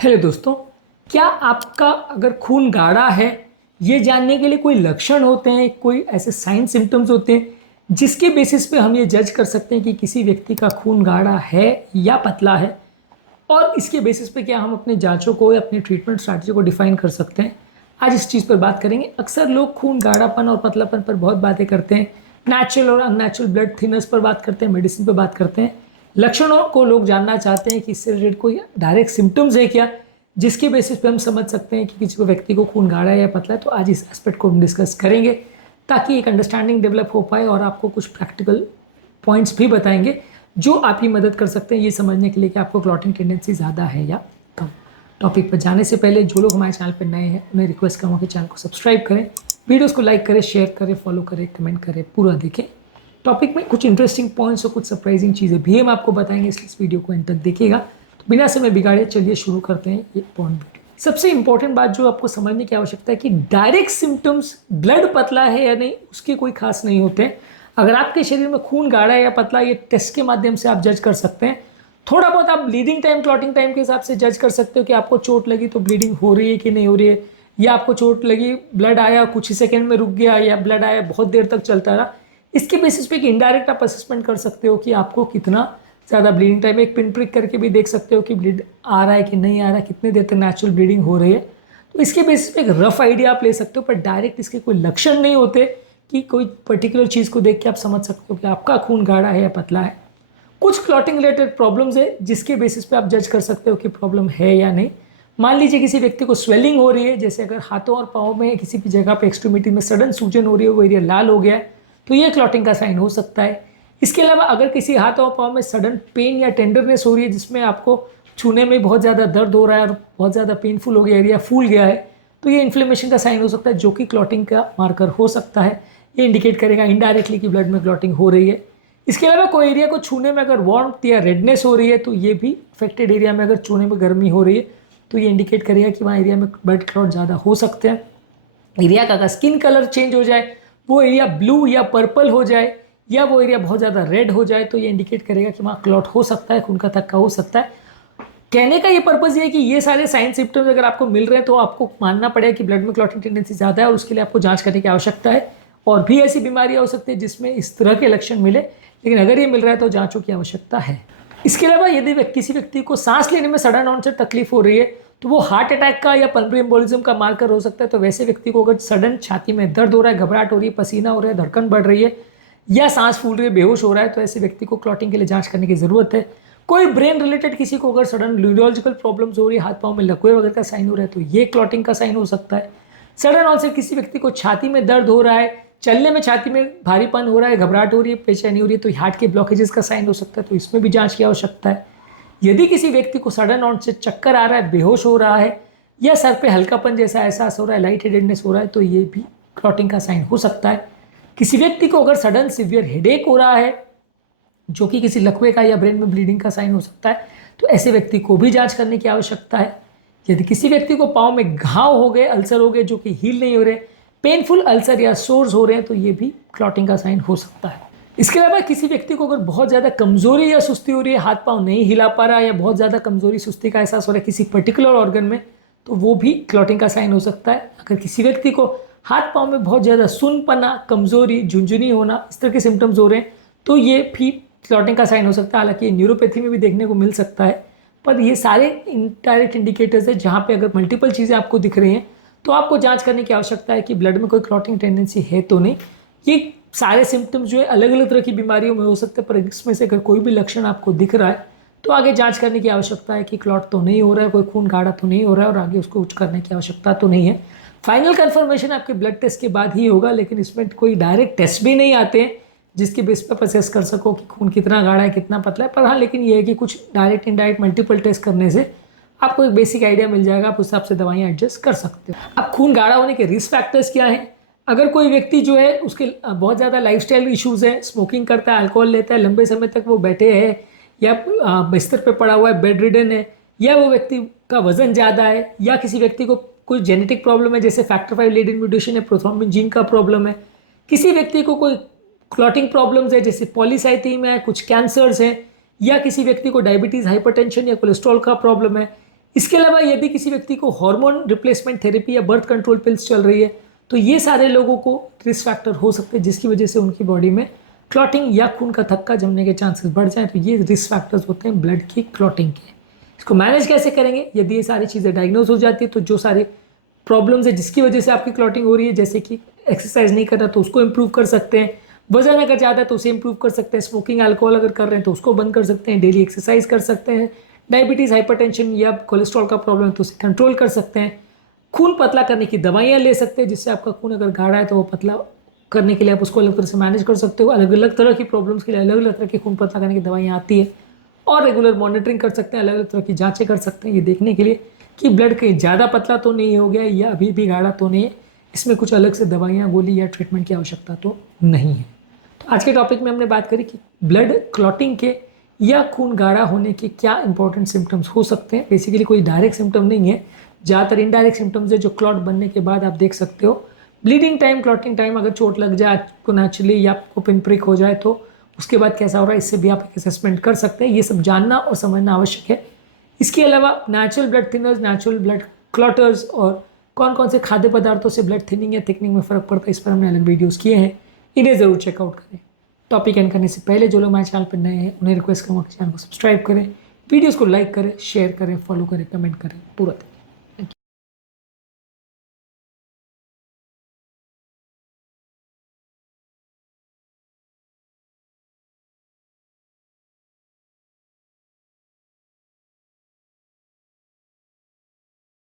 Hello दोस्तों, क्या आपका अगर खून गाढ़ा है ये जानने के लिए कोई लक्षण होते हैं, कोई ऐसे साइन सिम्टम्स होते हैं जिसके बेसिस पे हम ये जज कर सकते हैं कि किसी व्यक्ति का खून गाढ़ा है या पतला है, और इसके बेसिस पे क्या हम अपनी जांचों को या अपनी ट्रीटमेंट स्ट्रैटेजी को डिफाइन कर सकते हैं। आज इस चीज़ पर बात करेंगे। अक्सर लोग खून गाढ़ापन और पतलापन पर बहुत बातें करते हैं, नेचुरल और अननेचुरल ब्लड थिनर्स पर बात करते हैं, मेडिसिन पर बात करते हैं। लक्षणों को लोग जानना चाहते हैं कि इससे रिलेटेड कोई डायरेक्ट सिम्टम्स है क्या, जिसके बेसिस पे हम समझ सकते हैं कि किसी को व्यक्ति को खून गाढ़ा है या पतला है। तो आज इस एस्पेक्ट को हम डिस्कस करेंगे ताकि एक अंडरस्टैंडिंग डेवलप हो पाए, और आपको कुछ प्रैक्टिकल पॉइंट्स भी बताएंगे जो आपकी मदद कर सकते हैं ये समझने के लिए कि आपको क्लॉटिंग टेंडेंसी ज़्यादा है या कम। टॉपिक पर जाने से पहले जो लोग हमारे चैनल पर नए हैं उन्हें रिक्वेस्ट करूँगा कि चैनल को सब्सक्राइब करें, वीडियोज़ को लाइक करें, शेयर करें, फॉलो करें, कमेंट करें, पूरा देखें। टॉपिक में कुछ इंटरेस्टिंग पॉइंट्स और कुछ सरप्राइजिंग चीज़ें भी हम आपको बताएंगे, इसलिए इस वीडियो को एंड तक देखिएगा। तो बिना समय बिगाड़े चलिए शुरू करते हैं ये पॉइंट। सबसे इंपॉर्टेंट बात जो आपको समझने की आवश्यकता है कि डायरेक्ट सिम्टम्स ब्लड पतला है या नहीं उसके कोई खास नहीं होते हैं। अगर आपके शरीर में खून गाढ़ा है या पतला, ये टेस्ट के माध्यम से आप जज कर सकते हैं। थोड़ा बहुत आप ब्लीडिंग टाइम, क्लॉटिंग टाइम के हिसाब से जज कर सकते हो कि आपको चोट लगी तो ब्लीडिंग हो रही है कि नहीं हो रही है, या आपको चोट लगी, ब्लड आया कुछ ही सेकंड में रुक गया, या ब्लड आया बहुत देर तक चलता रहा। इसके बेसिस पे कि इनडायरेक्ट आप असेसमेंट कर सकते हो कि आपको कितना ज़्यादा ब्लीडिंग टाइम, एक पिन प्रिक करके भी देख सकते हो कि ब्लीड आ रहा है कि नहीं आ रहा है, कितने देर तक नेचुरल ब्लीडिंग हो रही है। तो इसके बेसिस पे एक रफ आइडिया आप ले सकते हो, पर डायरेक्ट इसके कोई लक्षण नहीं होते कि कोई पर्टिकुलर चीज़ को देख के आप समझ सकते हो कि आपका खून गाढ़ा है या पतला है। कुछ क्लॉटिंग रिलेटेड प्रॉब्लम्स है जिसके बेसिस पे आप जज कर सकते हो कि प्रॉब्लम है या नहीं। मान लीजिए किसी व्यक्ति को स्वेलिंग हो रही है, जैसे अगर हाथों और पाँव में किसी भी जगह पे एक्सट्रीमिटी में सडन सूजन हो रही है, वो एरिया लाल हो गया है, तो ये क्लॉटिंग का साइन हो सकता है। इसके अलावा अगर किसी हाथ और पाँव में सडन पेन या टेंडरनेस हो रही है, जिसमें आपको छूने में बहुत ज़्यादा दर्द हो रहा है और बहुत ज़्यादा पेनफुल हो गया, एरिया फूल गया है, तो ये इन्फ्लेमेशन का साइन हो सकता है, जो कि क्लॉटिंग का मार्कर हो सकता है। ये इंडिकेट करेगा इनडायरेक्टली कि ब्लड में क्लॉटिंग हो रही है। इसके अलावा कोई एरिया को छूने में अगर वार्मथ या रेडनेस हो रही है, तो ये भी अफेक्टेड एरिया में अगर छूने में गर्मी हो रही है, तो ये इंडिकेट करेगा कि वहाँ एरिया में ब्लड क्लॉट ज़्यादा हो सकते हैं। एरिया का अगर स्किन कलर चेंज हो जाए, वो एरिया ब्लू या पर्पल हो जाए, या वो एरिया बहुत ज़्यादा रेड हो जाए, तो ये इंडिकेट करेगा कि वहाँ क्लॉट हो सकता है, खून का थक्का हो सकता है। कहने का ये पर्पज़ ये है कि ये सारे साइन सिम्टम्स अगर आपको मिल रहे हैं तो आपको मानना पड़ेगा कि ब्लड में क्लॉटिंग टेंडेंसी ज़्यादा है, और उसके लिए आपको जांच करने की आवश्यकता है। और भी ऐसी बीमारियां हो सकती है जिसमें इस तरह के लक्षण मिले, लेकिन अगर ये मिल रहा है तो जांचों की आवश्यकता है। इसके अलावा यदि किसी व्यक्ति को सांस लेने में सडन ऑनसेट तकलीफ हो रही है, तो वो हार्ट अटैक का या पल्मोनरी एम्बोलिज्म का मार्कर हो सकता है। तो वैसे व्यक्ति को अगर सडन छाती में दर्द हो रहा है, घबराहट हो रही है, पसीना हो रहा है, धड़कन बढ़ रही है, या सांस फूल रही है, बेहोश हो रहा है, तो ऐसे व्यक्ति को क्लॉटिंग के लिए जांच करने की जरूरत है। कोई ब्रेन रिलेटेड किसी को अगर सडन न्यूरोलॉजिकल प्रॉब्लम्स हो रही है, हाथ पाँव में लकवे वगैरह का साइन हो रहा है, तो ये क्लॉटिंग का साइन हो सकता है। सडन ऑनसेट किसी व्यक्ति को छाती में दर्द हो रहा है, चलने में छाती में भारीपन हो रहा है, घबराहट हो रही है, बेचैनी हो रही है, तो हार्ट के ब्लॉकेजेस का साइन हो सकता है, तो इसमें भी जांच की आवश्यकता है। यदि किसी व्यक्ति को सडन ऑनसेट चक्कर आ रहा है, बेहोश हो रहा है, या सर पे हल्कापन जैसा एहसास हो रहा है, लाइट हेडेडनेस हो रहा है, तो ये भी क्लॉटिंग का साइन हो सकता है। किसी व्यक्ति को अगर सडन सिवियर हेडेक हो रहा है, जो कि किसी लकवे का या ब्रेन में ब्लीडिंग का साइन हो सकता है, तो ऐसे व्यक्ति को भी जांच करने की आवश्यकता है। यदि किसी व्यक्ति को पाँव में घाव हो गए, अल्सर हो गए जो कि हील नहीं हो रहे, पेनफुल अल्सर या सोर्स हो रहे हैं, तो ये भी क्लॉटिंग का साइन हो सकता है। इसके अलावा किसी व्यक्ति को अगर बहुत ज़्यादा कमजोरी या सुस्ती हो रही है, हाथ पाँव नहीं हिला पा रहा है, या बहुत ज़्यादा कमजोरी सुस्ती का एहसास हो रहा है किसी पर्टिकुलर ऑर्गन में, तो वो भी क्लॉटिंग का साइन हो सकता है। अगर किसी व्यक्ति को हाथ पाँव में बहुत ज़्यादा सुनपना, कमजोरी, झुंझुनी होना, इस तरह के सिम्टम्स हो रहे हैं, तो ये भी क्लॉटिंग का साइन हो सकता है। हालांकि ये न्यूरोपैथी में भी देखने को मिल सकता है, पर ये सारे इनडायरेक्ट इंडिकेटर्स है जहाँ पे अगर मल्टीपल चीज़ें आपको दिख रही हैं तो आपको जांच करने की आवश्यकता है कि ब्लड में कोई क्लॉटिंग टेंडेंसी है तो नहीं। ये सारे सिम्टम्स जो है अलग अलग तरह की बीमारियों में हो सकते हैं, पर इसमें से अगर कोई भी लक्षण आपको दिख रहा है तो आगे जांच करने की आवश्यकता है कि क्लॉट तो नहीं हो रहा है, कोई खून गाढ़ा तो नहीं हो रहा है, और आगे उसको उच्च करने की आवश्यकता तो नहीं है। फाइनल कन्फर्मेशन आपके ब्लड टेस्ट के बाद ही होगा, लेकिन इसमें कोई डायरेक्ट टेस्ट भी नहीं आते हैं जिसके बेस पर असेस कर सको कि खून कितना गाढ़ा है, कितना पतला है। पर हाँ, लेकिन ये है कि कुछ डायरेक्ट इनडायरेक्ट मल्टीपल टेस्ट करने से आपको एक बेसिक आइडिया मिल जाएगा, आप उस हिसाब से दवाइयाँ एडजस्ट कर सकते हो। अब खून गाढ़ा होने के रिस्क फैक्टर्स क्या हैं? अगर कोई व्यक्ति जो है उसके बहुत ज़्यादा लाइफस्टाइल इश्यूज़ हैं, स्मोकिंग करता है, अल्कोहल लेता है, लंबे समय तक वो बैठे हैं, या बिस्तर पे पड़ा हुआ है, बेड रिडन है, या वो व्यक्ति का वजन ज़्यादा है, या किसी व्यक्ति को कोई जेनेटिक प्रॉब्लम है जैसे फैक्टर 5 लीडिंग म्यूटेशन है, प्रोथ्रोम्बिन जीन का प्रॉब्लम है, किसी व्यक्ति को कोई क्लॉटिंग प्रॉब्लम्स है जैसे पॉलीसाइथीमिया है, कुछ कैंसर्स हैं, या किसी व्यक्ति को डायबिटीज़, हाइपरटेंशन या कोलेस्ट्रॉल का प्रॉब्लम है, इसके अलावा यदि किसी व्यक्ति को हार्मोन रिप्लेसमेंट थेरेपी या बर्थ कंट्रोल पिल्स चल रही है तो ये सारे लोगों को रिस्क फैक्टर हो सकते हैं, जिसकी वजह से उनकी बॉडी में क्लॉटिंग या खून का थक्का जमने के चांसेस बढ़ जाए। तो ये रिस्क फैक्टर्स होते हैं ब्लड की क्लॉटिंग के। इसको मैनेज कैसे करेंगे? यदि ये सारी चीज़ें डायग्नोज हो जाती है तो जो सारे प्रॉब्लम्स है जिसकी वजह से आपकी क्लॉटिंग हो रही है, जैसे कि एक्सरसाइज नहीं कर रहा तो उसको इम्प्रूव कर सकते हैं, वजन अगर ज़्यादा है तो उसे इम्प्रूव कर सकते हैं, स्मोकिंग अल्कोहल अगर कर रहे हैं तो उसको बंद कर सकते हैं, डेली एक्सरसाइज कर सकते हैं, डायबिटीज़ हाइपरटेंशन या कोलेस्ट्रॉल का प्रॉब्लम है तो उसे कंट्रोल कर सकते हैं, खून पतला करने की दवाइयाँ ले सकते हैं जिससे आपका खून अगर गाढ़ा है तो वो पतला करने के लिए आप उसको अलग तरह से मैनेज कर सकते हो। अलग अलग तरह की प्रॉब्लम्स के लिए अलग अलग तरह की खून पतला करने की दवाइयाँ आती है, और रेगुलर मॉनिटरिंग कर सकते हैं, अलग अलग तरह की जांचें कर सकते हैं ये देखने के लिए कि ब्लड कहीं ज़्यादा पतला तो नहीं हो गया या अभी भी गाढ़ा तो नहीं है, इसमें कुछ अलग से दवाइयाँ गोली या ट्रीटमेंट की आवश्यकता तो नहीं है। तो आज के टॉपिक में हमने बात करी कि ब्लड क्लॉटिंग के या खून गाढ़ा होने के क्या इंपॉर्टेंट सिम्टम्स हो सकते हैं। बेसिकली कोई डायरेक्ट सिम्टम नहीं है, ज़्यादातर इनडायरेक्ट सिम्टम्स है जो क्लॉट बनने के बाद आप देख सकते हो। ब्लीडिंग टाइम, क्लॉटिंग टाइम, अगर चोट लग जाए आपको नेचुरली या आपको पिन प्रिक हो जाए तो उसके बाद कैसा हो रहा है, इससे भी आप एक असेसमेंट कर सकते हैं। ये सब जानना और समझना आवश्यक है। इसके अलावा natural blood thinners, natural blood clotters और कौन कौन से खाद्य पदार्थों से ब्लड थिनिंग या थिकनिंग में फ़र्क पड़ता है, इस पर हमने अलग वीडियोस किए हैं, इन्हें ज़रूर चेकआउट करें। टॉपिक एंड करने से पहले जो लोग हमारे चैनल पर नए हैं उन्हें रिक्वेस्ट करूँगा कि चैनल को सब्सक्राइब करें, वीडियोज़ को लाइक करें, शेयर करें, फॉलो करें, कमेंट करें। पूरा